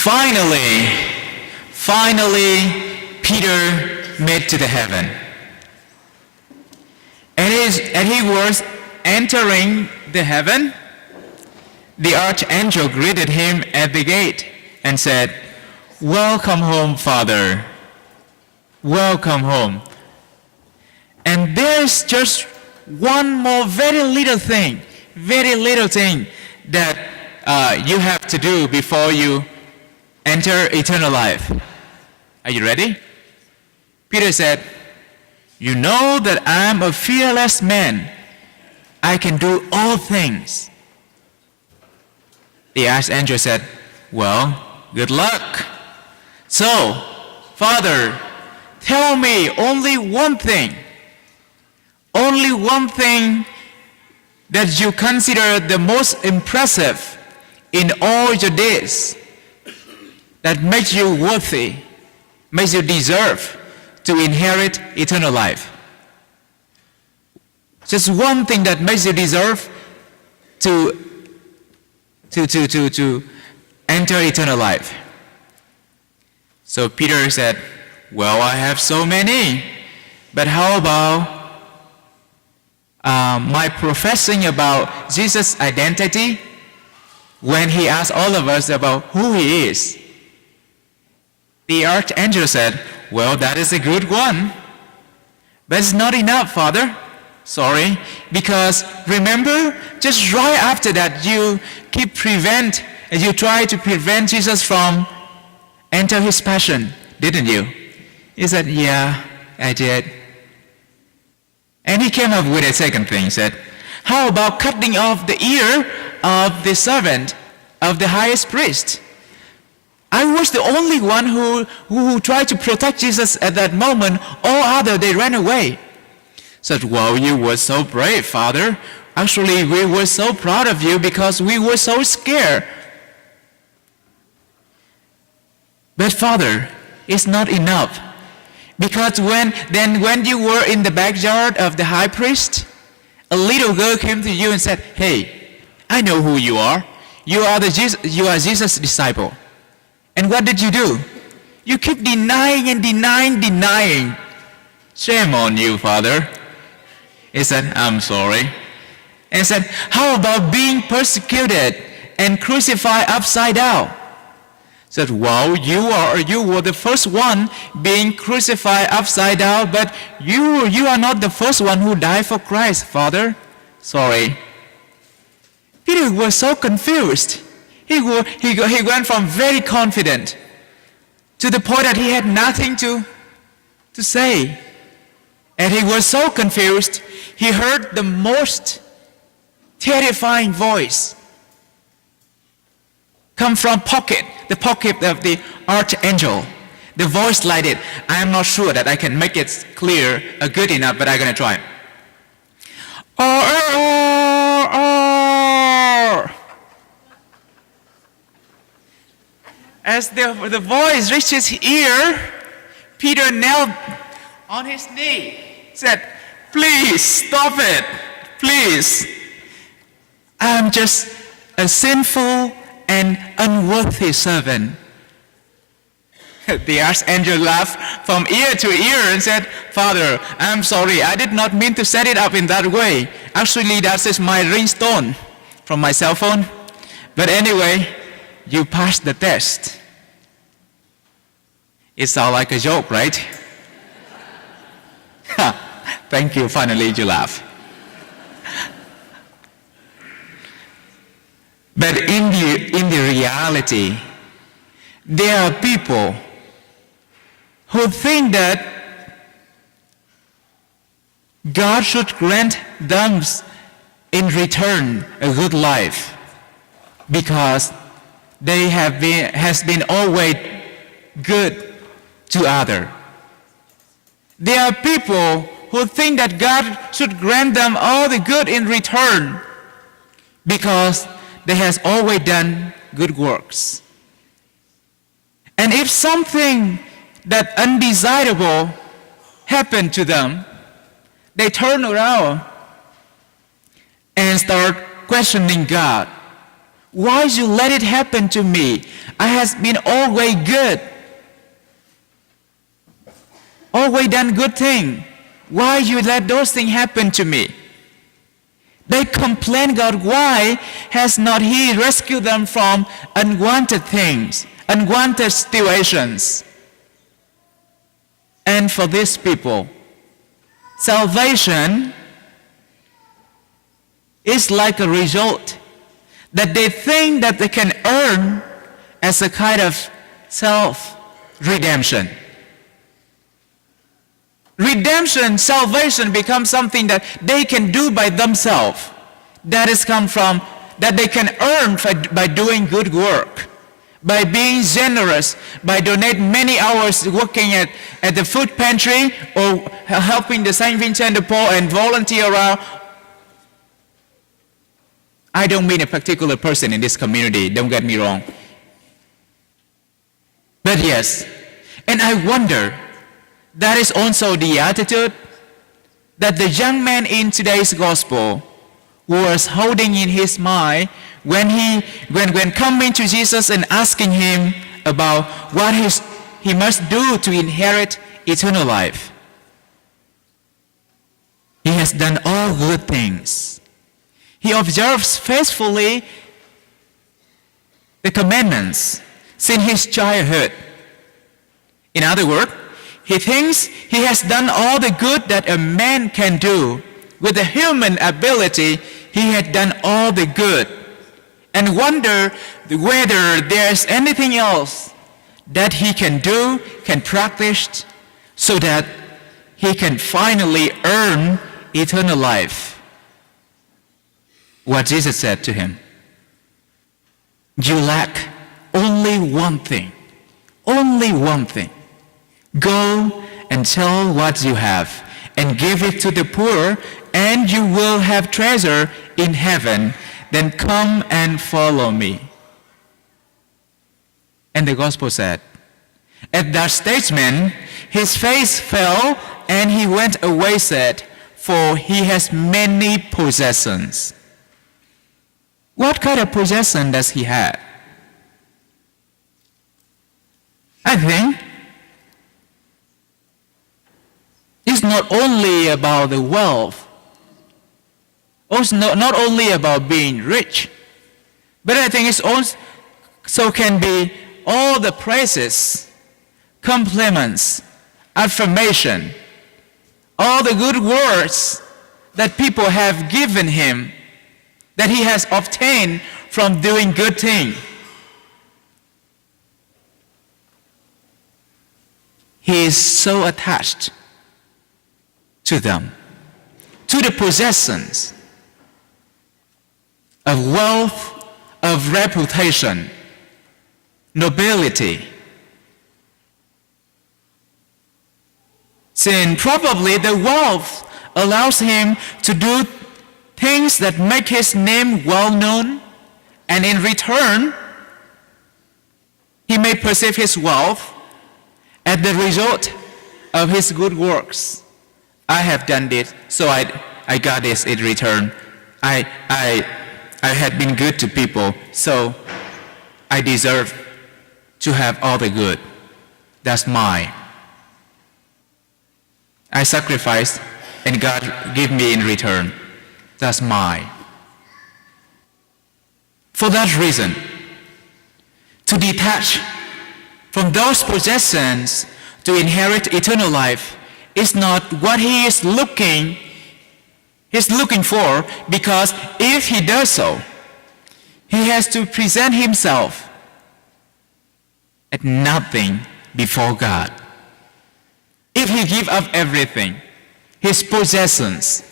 Finally, Peter made to the heaven. And he was entering the heaven. The archangel greeted him at the gate and said, "Welcome home, Father. Welcome home." And there's just one more very little thing that you have to do before you enter eternal life. Are you ready? Peter said, "You know that I'm a fearless man. I can do all things." The archangel said, "Well, good luck. So, Father, tell me only one thing that you consider the most impressive in all your days, that makes you worthy, makes you deserve to inherit eternal life. Just one thing that makes you deserve to enter eternal life." So Peter said, "Well, I have so many, but how about my professing about Jesus' identity when he asked all of us about who he is?" The archangel said, "Well, that is a good one, but it's not enough, Father. Sorry, because remember, just right after that, you try to prevent Jesus from enter his passion, didn't you?" He said, "Yeah, I did." And he came up with a second thing. He said, "How about cutting off the ear of the servant of the highest priest? I was the only one who tried to protect Jesus at that moment. All others, they ran away." Said, "Well, you were so brave, Father. Actually, we were so proud of you because we were so scared." But Father, it's not enough. Because when you were in the backyard of the high priest, a little girl came to you and said, "Hey, I know who you are. You are Jesus' disciple." And what did you do? You keep denying. Shame on you, Father. He said, "I'm sorry." And said, "How about being persecuted and crucified upside down?" Said, "Well, you were the first one being crucified upside down, but you are not the first one who died for Christ, Father. Sorry." Peter was so confused. He went from very confident to the point that he had nothing to say. And he was so confused, he heard the most terrifying voice come from the pocket of the archangel. The voice like it. I am not sure that I can make it clear good enough, but I'm going to try. As the voice reached his ear, Peter knelt on his knee, said, "Please stop it, please. I'm just a sinful and unworthy servant." The archangel laughed from ear to ear and said, "Father, I'm sorry, I did not mean to set it up in that way. Actually, that is my ringtone from my cell phone. But anyway, you passed the test." It sounds like a joke, right? Thank you, finally you laugh. But in the reality, there are people who think that God should grant them in return a good life because they has been always good to others. There are people who think that God should grant them all the good in return because they has always done good works. And if something that undesirable happened to them, they turn around and start questioning God. Why you let it happen to me? I have been always good. Always done good thing. Why you let those things happen to me? They complain God, why has not He rescued them from unwanted things, unwanted situations? And for these people, salvation is like a result that they think that they can earn as a kind of self-redemption. Redemption, salvation becomes something that they can do by themselves. That is come from, that they can earn by doing good work, by being generous, by donating many hours working at the food pantry or helping the St. Vincent de Paul and volunteer around. I don't mean a particular person in this community, don't get me wrong. But yes, and I wonder, that is also the attitude that the young man in today's gospel was holding in his mind when coming to Jesus and asking him about what he must do to inherit eternal life. He has done all good things. He observes faithfully the commandments since his childhood. In other words, he thinks he has done all the good that a man can do. With the human ability, he had done all the good. And wonder whether there's anything else that he can do, can practice, so that he can finally earn eternal life. What Jesus said to him, you lack only one thing. Only one thing. Go and sell what you have and give it to the poor, and you will have treasure in heaven. Then come and follow me. And the gospel said, at that statement, his face fell and he went away sad, for he has many possessions. What kind of possession does he have? I think it's not only about the wealth, also not only about being rich, but I think it's also can be all the praises, compliments, affirmation, all the good words that people have given him, that he has obtained from doing good things. He is so attached to them, to the possessions of wealth, of reputation, nobility. Since probably the wealth allows him to do things that make his name well known, and in return, he may perceive his wealth as the result of his good works. I have done this, so I got this in return. I had been good to people, so I deserve to have all the good. That's mine. I sacrificed, and God gave me in return. That's mine. For that reason, to detach from those possessions to inherit eternal life is not what he is looking for, because if he does so, he has to present himself at nothing before God. If he give up everything, his possessions,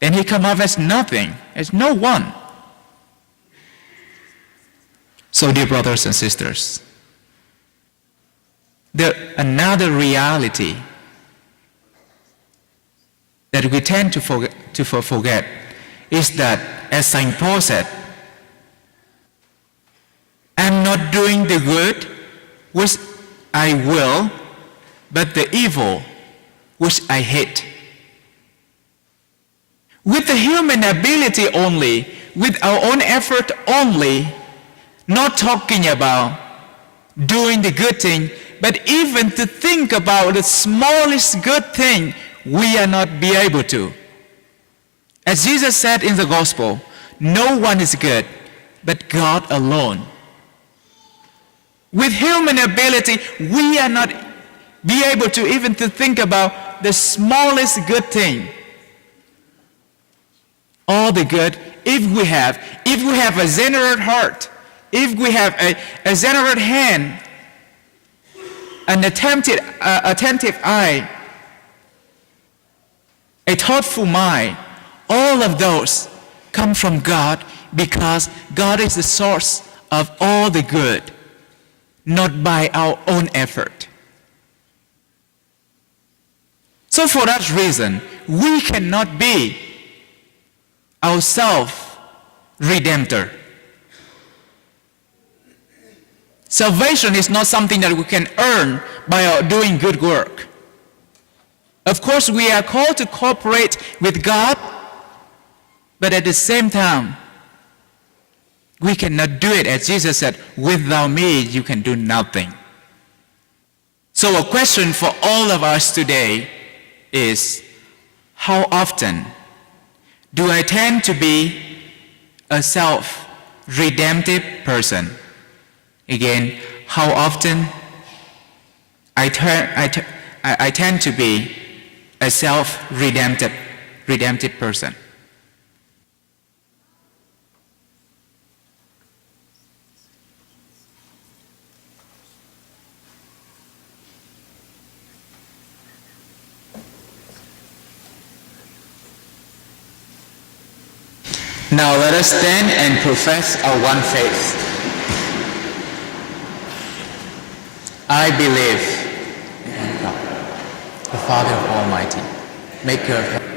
then he come up as nothing, as no one. So, dear brothers and sisters, another reality that we tend to forget is that, as St. Paul said, I'm not doing the good which I will, but the evil which I hate. With the human ability only, with our own effort only, not talking about doing the good thing, but even to think about the smallest good thing, we are not be able to. As Jesus said in the gospel, no one is good but God alone. With human ability, we are not be able to even to think about the smallest good thing. All the good, if we have a generous heart, if we have a generous hand, an attentive eye, a thoughtful mind, all of those come from God, because God is the source of all the good, not by our own effort. So for that reason, we cannot be our self-redemptor. Salvation is not something that we can earn by our doing good work. Of course, we are called to cooperate with God, but at the same time, we cannot do it, as Jesus said, without me you can do nothing. So a question for all of us today is, how often do I tend to be a self-redemptive person? Again, how often I tend to be a self-redemptive person. Now let us stand and profess our one faith. I believe in God, the Father Almighty, maker of heaven